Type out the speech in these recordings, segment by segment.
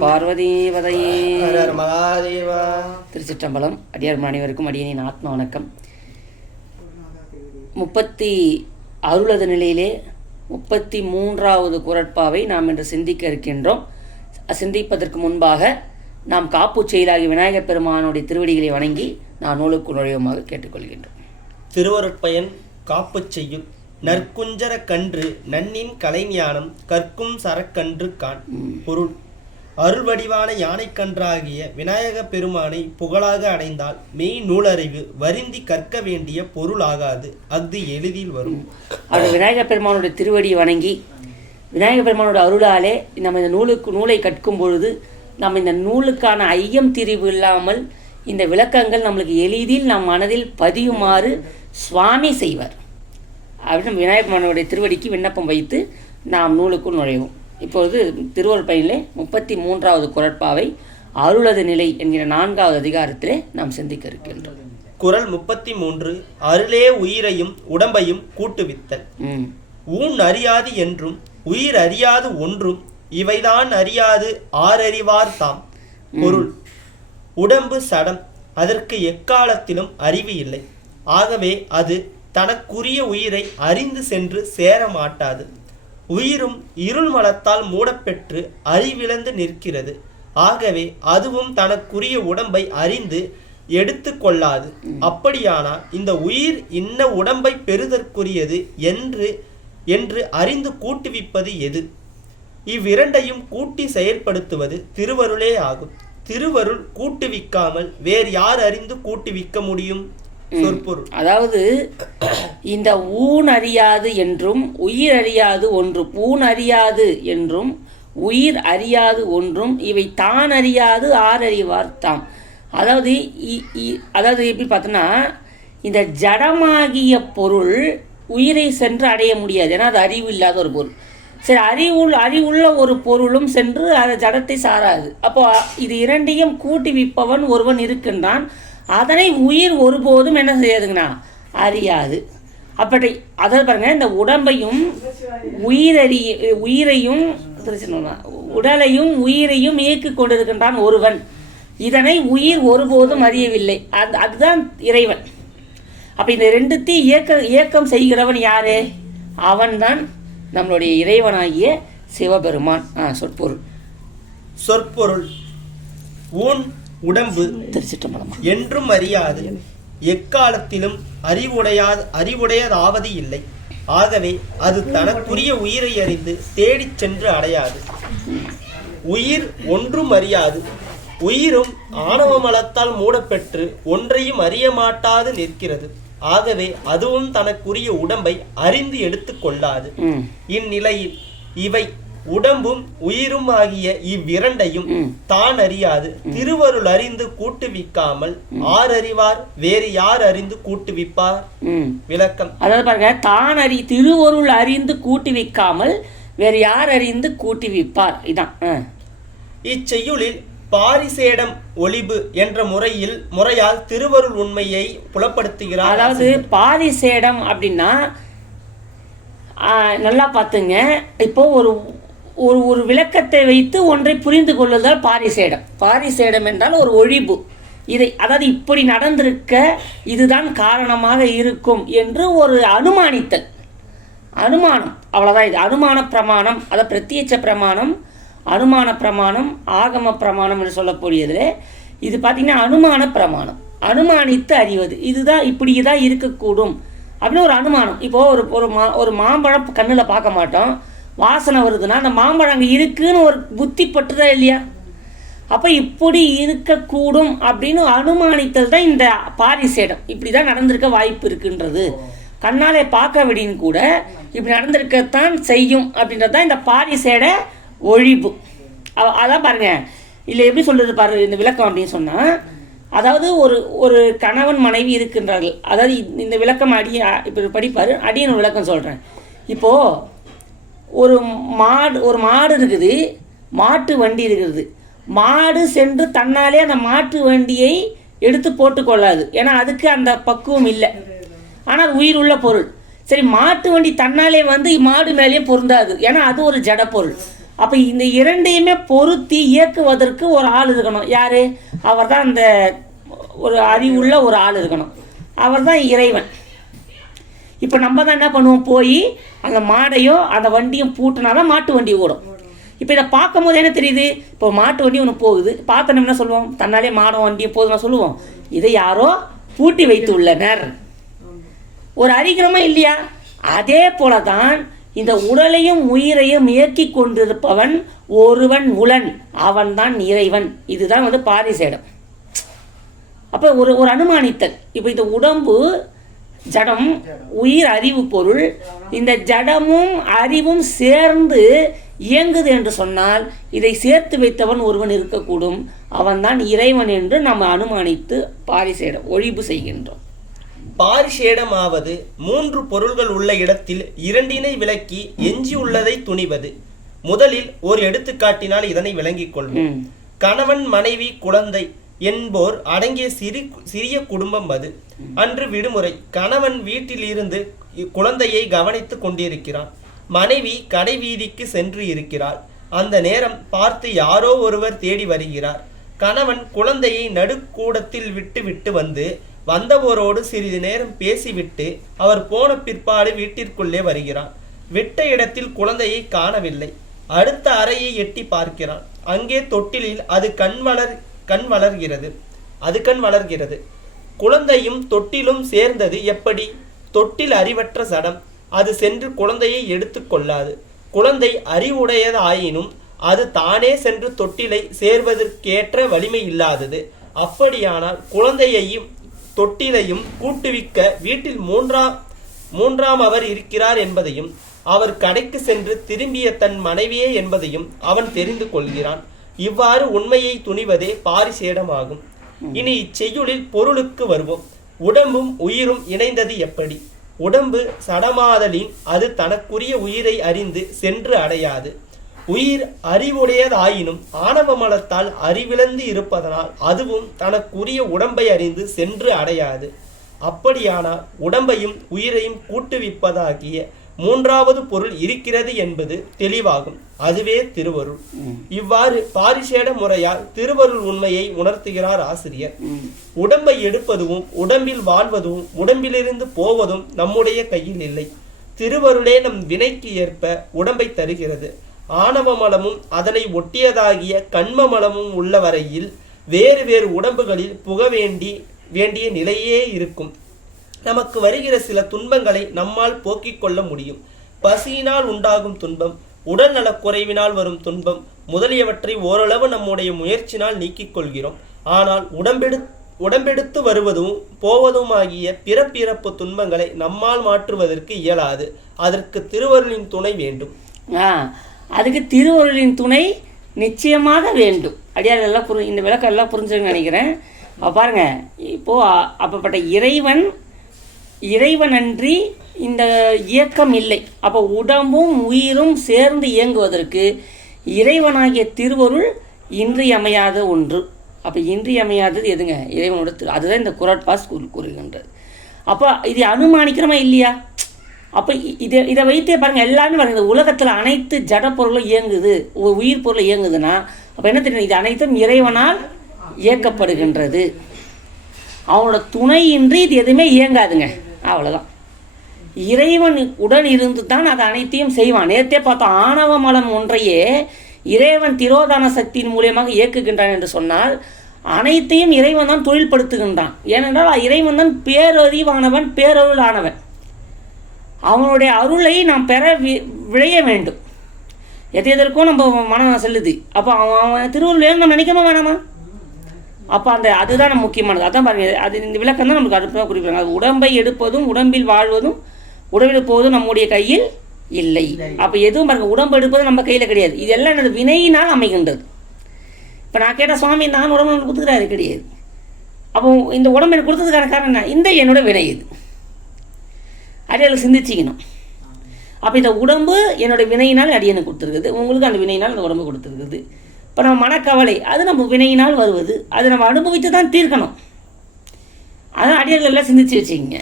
பார்வதீபதையே மகாதேவா. திருச்சிற்றம்பலம். அடியார் அனைவருக்கும் அடியனின் ஆத்ம வணக்கம். 36வது நிலையிலே 33வது குறட்பாவை நாம் இன்று சிந்திக்க இருக்கின்றோம். சிந்திப்பதற்கு முன்பாக நாம் காப்பு செயலாகி விநாயகப் பெருமானுடைய திருவடிகளை வணங்கி நான் நூலுக்கு நுழைவுமாக கேட்டுக்கொள்கின்றோம். திருவருட்பயன் காப்பு செய்யும் நற்குஞ்சர கன்று நன்னின் கலைஞானம் கற்கும் சரக்கன்று கான். பொருள்: அருள் வடிவான யானைக்கன்றாகிய விநாயக பெருமானை புகழாக அடைந்தால் மெய் நூலறிவு வருந்தி கற்க வேண்டிய பொருள் ஆகாது, அஃது எளிதில் வரும். அது விநாயக பெருமானுடைய திருவடியை வணங்கி விநாயக பெருமானோட அருளாலே நம்ம இந்த நூலை கற்கும் பொழுது நம்ம இந்த நூலுக்கான ஐயம் திரிவு இல்லாமல் இந்த விளக்கங்கள் நம்மளுக்கு எளிதில் நம் மனதில் பதியுமாறு சுவாமி செய்வார். அப்படின்னு விநாயக பெருமானுடைய திருவடிக்கு விண்ணப்பம் வைத்து நாம் நூலுக்குள் நுழைவோம். இப்பொழுது திருவருட்பயனிலே 33வது குறட்பாவை அருளது நிலை என்கிற 4வது அதிகாரத்திலே நாம் சிந்திக்க இருக்கின்றோம். குறள் 33. அருளே உயிரையும் உடம்பையும் கூட்டுவித்தல். ஊன் அறியாது என்றும் உயிர் அறியாது ஒன்றும் இவைதான் அறியாது ஆறறிவார் தாம். பொருள்: உடம்பு சடம், அதற்கு எக்காலத்திலும் அறிவு இல்லை. ஆகவே அது தனக்குரிய உயிரை அறிந்து சென்று சேர மாட்டாது. உயிரும் இருள் மலத்தால் மூடப்பெற்று அறிவிழந்து நிற்கிறது. ஆகவே அதுவும் தனக்குரிய உடம்பை அறிந்து எடுத்து கொள்ளாது. அப்படியானால் இந்த உயிர் இன்ன உடம்பை பெறுதற்குரியது என்று அறிந்து கூட்டுவிப்பது எது? இவ்விரண்டையும் கூட்டி செயல்படுத்துவது திருவருளே ஆகும். திருவருள் கூட்டுவிக்காமல் வேறு யார் அறிந்து கூட்டுவிக்க முடியும்? சொற்பொருள்: அதாவது இந்த ஊன் அறியாது என்றும் உயிர் அறியாது ஒன்றும், ஊன் அறியாது என்றும் உயிர் அறியாது ஒன்றும் இவை தான் அறியாது ஆறறிவார் தாம். அதாவது எப்படி பார்த்தோன்னா, இந்த ஜடமாகிய பொருள் உயிரை சென்று அடைய முடியாது. ஏன்னா அது அறிவு இல்லாத ஒரு பொருள். சரி, அறிவுள்ள ஒரு பொருளும் சென்று அதை ஜடத்தை சாராது. அப்போ இது இரண்டையும் கூட்டுவிப்பவன் ஒருவன் இருக்கின்றான். அதனை உயிர் ஒருபோதும் என்ன செய்யாதுங்கண்ணா, அறியாது. அப்படி அதாவது பாருங்க, இந்த உடம்பையும் உயிரையும் உடலையும் உயிரையும் இயக்கி கொண்டிருக்கின்றான் ஒருவன். இதனை உயிர் ஒருபோதும் அறியவில்லை. அதுதான் இறைவன். அப்ப இந்த ரெண்டுத்தையும் இயக்கம் செய்கிறவன் யாரு? அவன்தான் நம்மளுடைய இறைவனாகிய சிவபெருமான். சொற்பொருள்: ஊன் உடம்பு திருச்சிற்றம்பலம் என்றும் அறியாது, எக்காலத்திலும் அறிவுடையதாவது இல்லை. ஆகவே அது தனக்குரிய உயிரை அறிந்து தேடிச் சென்று அடையாது. உயிர் ஒன்றும் அறியாது. உயிரும் ஆணவ மலத்தால் மூடப்பெற்று ஒன்றையும் அறிய மாட்டாது நிற்கிறது. ஆகவே அதுவும் தனக்குரிய உடம்பை அறிந்து எடுத்து கொள்ளாது. இந்நிலையில் இவை உடம்பும் உயிரும் ஆகிய இவ்விரண்டையும் தான் அறியாது திருவருள் அறிந்து கூட்டுவிக்காமல் ஆறறிவார் வேறு யார் அறிந்து கூட்டுவிப்பார்? விளக்கம்: அதாவது பாருங்க, திருவருள் அறிந்து கூட்டுவிக்காமல் வேறு யார் அறிந்து கூட்டுவிப்பார்? இதான் இச்செய்யுளில் பாரிசேடம் ஒளிபு என்ற முறையால் திருவருள் உண்மையை புலப்படுத்துகிறார். அதாவது பாரிசேடம் அப்படின்னா நல்லா பார்த்துங்க. இப்போ ஒரு விளக்கத்தை வைத்து ஒன்றை புரிந்து கொள்ளுதல் பாரிசேடம். பாரிசேடம் என்றால் ஒரு ஒழிபு. அதாவது இப்படி நடந்திருக்க இதுதான் காரணமாக இருக்கும் என்று ஒரு அனுமானித்தல். அனுமானம், அவ்வளோதான். இது அனுமான பிரமாணம். அதாவது பிரத்யட்ச பிரமாணம், அனுமான பிரமாணம், ஆகம பிரமாணம் என்று சொல்லக்கூடியது. இது பார்த்தீங்கன்னா அனுமான பிரமாணம். அனுமானித்து அறிவது, இதுதான் இப்படிதான் இருக்கக்கூடும் அப்படின்னு ஒரு அனுமானம். இப்போது ஒரு மாம்பழம் கண்ணில் பார்க்க மாட்டோம். வாசனை வருதுன்னா அந்த மாம்பழம் அங்கே இருக்குன்னு ஒரு புத்தி பட்டுதா இல்லையா? அப்போ இப்படி இருக்கக்கூடும் அப்படின்னு அனுமானித்தல் தான் இந்த பாரிசேடம். இப்படி தான் நடந்திருக்க வாய்ப்பு இருக்குன்றது. கண்ணாலே பார்க்க விடின்னு கூட இப்படி நடந்திருக்கத்தான் செய்யும் அப்படின்றது தான் இந்த பாரிசேட ஒழிப்பு. அதான் பாருங்க, இல்லை எப்படி சொல்றது பாரு இந்த விளக்கம் அப்படின்னு சொன்னால், அதாவது ஒரு கணவன் மனைவி இருக்கின்றார்கள். அதாவது இந்த விளக்கம் இப்போ படிப்பார், அடியன் விளக்கம் சொல்கிறேன். இப்போது ஒரு மாடு இருக்குது, மாட்டு வண்டி இருக்கிறது. மாடு சென்று தன்னாலே அந்த மாட்டு வண்டியை எடுத்து போட்டுக்கொள்ளாது. ஏன்னா அதுக்கு அந்த பக்குவம் இல்லை. ஆனால் உயிர் உள்ள பொருள். சரி, மாட்டு வண்டி தன்னாலே மாடு மேலேயே பொருந்தாது. ஏன்னா அது ஒரு ஜட பொருள். அப்போ இந்த இரண்டையுமே பொருத்தி இயக்குவதற்கு ஒரு ஆள் இருக்கணும். யார்? அவர் தான் அந்த ஒரு அறிவுள்ள ஒரு ஆள் இருக்கணும். அவர் தான் இறைவன். இப்போ நம்ம தான் என்ன பண்ணுவோம், போய் அந்த மாடையோ அந்த வண்டியும் பூட்டினா தான் மாட்டு வண்டி ஓடும். இப்போ இதை பார்க்கும் போது என்ன தெரியுது, இப்போ மாட்டு வண்டி ஒன்று போகுது, பார்த்து நம்ம என்ன சொல்லுவோம், தன்னாலே மாடும் வண்டியும் போகுதுன்னு சொல்லுவோம். இதை யாரோ பூட்டி வைத்து உள்ளனர். ஒரு அறிகிறமா இல்லையா? அதே போல தான் இந்த உடலையும் உயிரையும் இயக்கி கொண்டிருப்பவன் ஒருவன் உளன், அவன் தான் இறைவன். இதுதான் பாரிசேடம். அப்போ ஒரு அனுமானித்தல். இப்போ இந்த உடம்பு ஜடம், உயிர் அறிவு பொருள், இந்த ஜடமும் அறிவும் சேர்ந்து இயங்குது என்று சொன்னால் இதை சேர்த்து வைத்தவன் ஒருவன் இருக்கக்கூடும், அவன்தான் இறைவன் என்று நம்ம அனுமானித்து பாரிசேடம் ஒழிப்பு செய்கின்றோம். பாரிசேடமாவது 3 பொருள்கள் உள்ள இடத்தில் 2 விலக்கி எஞ்சி உள்ளதை துணிவது. முதலில் ஒரு எடுத்துக்காட்டினால் இதனை விளங்கிக் கொள்வோம். கணவன், மனைவி, குழந்தை என்போர் அடங்கிய சிறிய குடும்பம் அது. அன்று விடுமுறை. கணவன் வீட்டில் இருந்து குழந்தையை கவனித்துக் கொண்டிருக்கிறான். மனைவி கடை வீதிக்கு சென்று இருக்கிறாள். அந்த நேரம் பார்த்து யாரோ ஒருவர் தேடி வருகிறார். கணவன் குழந்தையை நடுக்கூடத்தில் விட்டு வந்து வந்தவரோடு சிறிது நேரம் பேசிவிட்டு அவர் போன பிற்பாடு வீட்டிற்குள்ளே வருகிறான். விட்ட இடத்தில் குழந்தையை காணவில்லை. அடுத்த அறையை எட்டி பார்க்கிறான். அங்கே தொட்டிலில் அது கண் வளர்கிறது. குழந்தையும் தொட்டிலும் சேர்ந்தது எப்படி? தொட்டில் அறிவற்ற சடம். அது சென்று குழந்தையை எடுத்து கொள்ளாது. குழந்தை அறிவுடையதாயினும் அது தானே சென்று தொட்டிலை சேர்வதற்கேற்ற வலிமை இல்லாதது. அப்படியானால் குழந்தையையும் தொட்டிலையும் கூட்டுவிக்க வீட்டில் மூன்றாம் அவர் இருக்கிறார் என்பதையும் அவர் கடைக்கு சென்று திரும்பிய தன் மனைவியே என்பதையும் அவன் தெரிந்து கொள்கிறான். இவ்வாறு உண்மையை துணிவதே பாரிசேடமாகும். இனி இச்செய்யுளில் பொருளுக்கு வருவோம். உடம்பும் உயிரும் இணைந்தது எப்படி? உடம்பு சடமாதலின் அது தனக்குரிய உயிரை அறிந்து சென்று அடையாது. உயிர் அறிவுடையதாயினும் ஆணவ மலத்தால் அறிவிழந்து இருப்பதனால் அதுவும் தனக்குரிய உடம்பை அறிந்து சென்று அடையாது. அப்படியானால் உடம்பையும் உயிரையும் கூட்டுவிப்பதாகிய 3வது பொருள் இருக்கிறது என்பது தெளிவாகும். அதுவே திருவருள். இவ்வாறு பாரிசேட முறையால் திருவருள் உண்மையை உணர்த்துகிறார் ஆசிரியர். உடம்பை எடுப்பதும் உடம்பில் வாழ்வதும் உடம்பிலிருந்து போவதும் நம்முடைய கையில் இல்லை. திருவருளே நம் வினைக்கு ஏற்ப உடம்பை தருகிறது. ஆணவ மலமும் அதனை ஒட்டியதாகிய கண்ம மலமும் உள்ள வரையில் வேறு வேறு உடம்புகளில் புக வேண்டிய நிலையே இருக்கும். நமக்கு வருகிற சில துன்பங்களை நம்மால் போக்கிக் கொள்ள முடியும். பசியினால் உண்டாகும் துன்பம், உடல் நலக்குறைவினால் வரும் துன்பம் முதலியவற்றை ஓரளவு நம்முடைய முயற்சினால் நீக்கிக் கொள்கிறோம். ஆனால் உடம்பெடுத்து வருவதும் போவதும் ஆகிய பிறப்பிறப்பு துன்பங்களை நம்மால் மாற்றுவதற்கு இயலாது. அதற்கு திருவருளின் துணை வேண்டும். அதுக்கு திருவருளின் துணை நிச்சயமாக வேண்டும். அடியார் எல்லாம் இந்த விளக்கம் எல்லாம் புரிஞ்சுன்னு நினைக்கிறேன். பாருங்க, இப்போது அப்பப்பட்ட இறைவனன்றி இந்த இயக்கம் இல்லை. அப்போ உடம்பும் உயிரும் சேர்ந்து இயங்குவதற்கு இறைவனாகிய திருவருள் இன்றியமையாத ஒன்று. அப்போ இன்றியமையாதது எதுங்க? இறைவனோட அதுதான் இந்த குறட்பாஸ் கூறுகின்றது. அப்போ இது அனுமானிக்கிறோமா இல்லையா? அப்போ இதை வைத்தே பாருங்கள், எல்லாமே பாருங்கள், இந்த உலகத்தில் அனைத்து ஜட பொருளும் இயங்குது, ஒரு உயிர் பொருள் இயங்குதுன்னா அப்போ என்ன தெரியும்? இது அனைத்தும் இறைவனால் இயக்கப்படுகின்றது. அவனோட துணையின்றி இது எதுவுமே இயங்காதுங்க. அவ்வளோதான். இறைவன் உடன் இருந்து தான் அது அனைத்தையும் செய்வான். நேர்த்தே பார்த்தோம், ஆணவ மலம் ஒன்றையே இறைவன் திரோதான சக்தியின் மூலியமாக இயக்குகின்றான் என்று சொன்னால் அனைத்தையும் இறைவன் தான் தொழில்படுத்துகின்றான். ஏனென்றால் இறைவன் தான் பேரறிவானவன், பேரருள் ஆனவன். அவனுடைய அருளை நாம் பெற விழைய வேண்டும். எதற்கும் நம்ம மனம் செல்லுது. அப்போ அவன் திருவள்ளுவர் நம்ம நினைக்கணும் வேணாமா? அப்போ அதுதான் நம்ம முக்கியமானது. அதான் பாருங்க, அது இந்த விளக்கம் தான் நமக்கு அடுத்ததாக குறிப்பிடுறாங்க. அது உடம்பை எடுப்பதும் உடம்பில் வாழ்வதும் உடம்பில் போவதும் நம்முடைய கையில் இல்லை. அப்போ எதுவும் பாருங்க, உடம்பு எடுப்பதும் நம்ம கையில் கிடையாது. இதெல்லாம் எனது வினையினால் அமைகின்றது. இப்போ நான் கேட்ட சுவாமி நான் உடம்பு கொடுத்துக்கிறாரு கிடையாது. அப்போ இந்த உடம்பு எனக்கு கொடுத்ததுக்கான காரணம் என்ன? இந்த என்னோட வினை இது. அடியாளுக்கு சிந்திச்சிக்கணும். அப்போ இந்த உடம்பு என்னோடய வினையினால் அடியனுக்கு கொடுத்துருக்குது, உங்களுக்கு அந்த வினையினால் இந்த உடம்பு கொடுத்துருக்குது. இப்போ நம்ம மனக்கவலை அது நம்ம வினையினால் வருவது, அதை நம்ம அனுபவித்து தான் தீர்க்கணும். அதான் அடியார்கள் எல்லாம் சிந்திச்சு வச்சுக்கிங்க.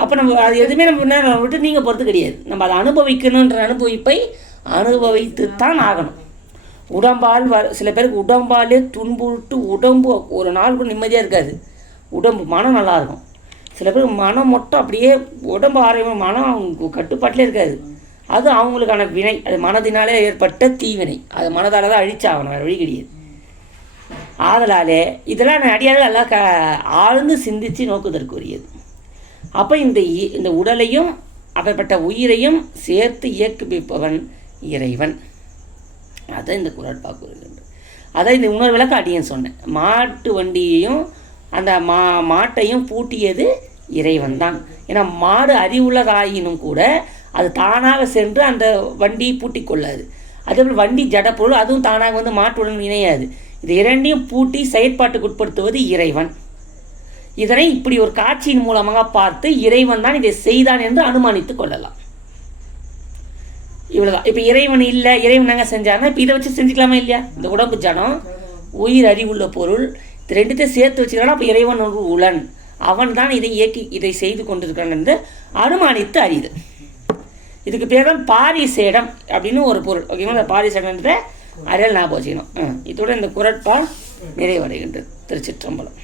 அப்போ நம்ம அது எதுவுமே நம்ம விட்டு நீங்கள் பொறுத்து கிடையாது. நம்ம அதை அனுபவிக்கணுன்ற அனுபவிப்பை அனுபவித்துத்தான் ஆகணும். உடம்பால் சில பேருக்கு உடம்பாலே துன்புறுட்டு உடம்பு ஒரு நாள் கூட நிம்மதியாக இருக்காது. உடம்பு மனம் நல்லாயிருக்கும். சில பேர் மனம் மட்டும் அப்படியே உடம்பு ஆரோக்கியம், மனம் அவங்க கட்டுப்பாட்டிலே இருக்காது. அது அவங்களுக்கான வினை, அது மனதினாலே ஏற்பட்ட தீவினை. அது மனதால் தான் அழிச்சாகணும், வேறு வழி கிடையாது. ஆதலாலே இதெல்லாம் அடியார்கள் எல்லாம் ஆழ்ந்து சிந்தித்து நோக்குதற்குரியது. அப்போ இந்த உடலையும் அப்படிப்பட்ட உயிரையும் சேர்த்து இயக்குவிப்பவன் இறைவன். அதை இந்த குறட்பா கூறுகின்றது. அதை இந்த உணர்விளக்க அடியேன் சொன்னேன். மாட்டு வண்டியையும் அந்த மாட்டையும் பூட்டியது இறைவன் தான். ஏன்னா மாடு அறிவுள்ளதாயினும் கூட அது தானாக சென்று அந்த வண்டியை பூட்டி கொள்ளாது. அதேபோல் வண்டி ஜடப்பொருள், அதுவும் தானாக வந்து மாட்டுடன் இணையாது. இது இரண்டையும் பூட்டி செயற்பாட்டுக்கு உட்படுத்துவது இறைவன். இதனை இப்படி ஒரு காட்சியின் மூலமாக பார்த்து இறைவன் தான் இதை செய்தான் என்று அனுமானித்து கொள்ளலாம். இவ்வளோதான். இப்போ இறைவன் இல்லை, இறைவன் நாங்கள் செஞ்சாருன்னா இப்போ இதை வச்சு செஞ்சுக்கலாமா இல்லையா? இந்த உடம்பு ஜடம், உயிர் அறிவுள்ள பொருள், இது ரெண்டுத்தையும் சேர்த்து வச்சுக்கிறானா அப்போ இறைவன் ஒரு உளன், அவன் தான் இதை இயக்கி இதை செய்து கொண்டிருக்கான் என்று அனுமானித்து அறியுது. இதுக்கு பேர் தான் பாரிசேடம் அப்படின்னு ஒரு பொருள். ஓகேங்களா? இந்த பாரிசேடம்ன்ற அறியல் ஞாபகம் வச்சுக்கணும். இதோட இந்த குறட்பா நிறைவடைகின்றது. திருச்சிற்றம்பலம்.